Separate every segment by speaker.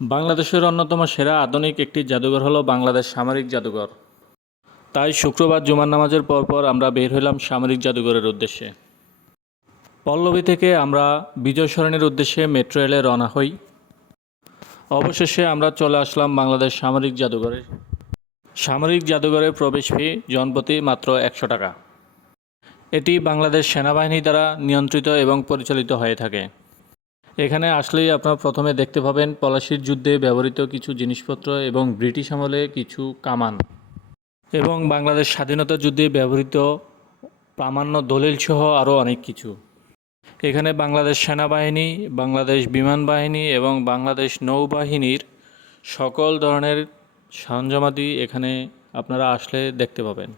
Speaker 1: বাংলাদেশের অন্যতম সেরা আধুনিক একটি জাদুঘর হলো বাংলাদেশ সামরিক জাদুঘর। তাই শুক্রবার জুমার নামাজের পরপর আমরা বের হলাম সামরিক জাদুঘরের উদ্দেশ্যে। পল্লবী থেকে আমরা বিজয় সরণির উদ্দেশ্যে মেট্রো রেলে রওনা হই। অবশেষে আমরা চলে আসলাম বাংলাদেশ সামরিক জাদুঘরে। সামরিক জাদুঘরের প্রবেশ ফি জনপ্রতি মাত্র একশো টাকা। এটি বাংলাদেশ সেনাবাহিনী দ্বারা নিয়ন্ত্রিত এবং পরিচালিত হয়ে থাকে। এখানে আসলেই আপনারা প্রথমে দেখতে পাবেন পলাশির যুদ্ধে ব্যবহৃত কিছু জিনিসপত্র এবং ব্রিটিশ আমলে কিছু কামান এবং বাংলাদেশ স্বাধীনতা যুদ্ধে ব্যবহৃত প্রামাণ্য দলিল সহ আরও অনেক কিছু। এখানে বাংলাদেশ সেনাবাহিনী, বাংলাদেশ বিমান বাহিনী এবং বাংলাদেশ নৌবাহিনীর সকল ধরনের সরঞ্জামাদি এখানে আপনারা আসলে দেখতে পাবেন।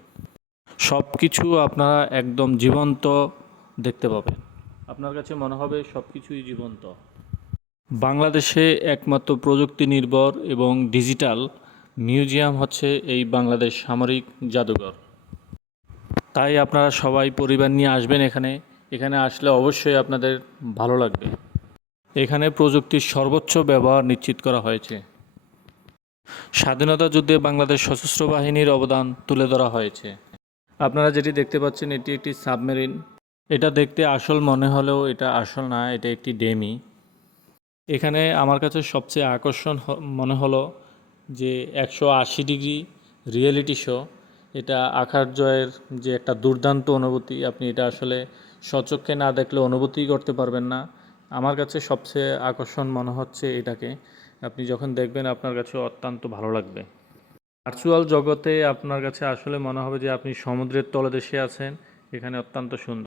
Speaker 1: সব কিছু আপনারা একদম জীবন্ত দেখতে পাবেন। আপনার কাছে মনে হবে সব কিছুই জীবন্ত। বাংলাদেশে একমাত্র প্রযুক্তি নির্ভর এবং ডিজিটাল মিউজিয়াম হচ্ছে এই বাংলাদেশ সামরিক জাদুঘর। তাই আপনারা সবাই পরিবার নিয়ে আসবেন এখানে। এখানে আসলে অবশ্যই আপনাদের ভালো লাগবে। এখানে প্রযুক্তির সর্বোচ্চ ব্যবহার নিশ্চিত করা হয়েছে। স্বাধীনতা যুদ্ধে বাংলাদেশ সশস্ত্র বাহিনীর অবদান তুলে ধরা হয়েছে। আপনারা যেটি দেখতে পাচ্ছেন, এটি একটি সাবমেরিন। এটা দেখতে আসল মনে হলেও এটা আসল না, এটা একটি ডেমি। এখানে আমার কাছে সবচেয়ে আকর্ষণ মনে হলো যে একশো আশি ডিগ্রি রিয়েলিটি শো, এটা আকার জয়ের যে একটা দুর্দান্ত অনুভূতি, আপনি এটা আসলে সচক্ষে না দেখলে অনুভূতি করতে পারবেন না। আমার কাছে সবচেয়ে আকর্ষণ মনে হচ্ছে এটাকে, আপনি যখন দেখবেন আপনার কাছে অত্যন্ত ভালো লাগবে। ভার্চুয়াল জগতে আপনার কাছে আসলে মনে হবে যে আপনি সমুদ্রের তলদেশে আছেন, এখানে অত্যন্ত সুন্দর।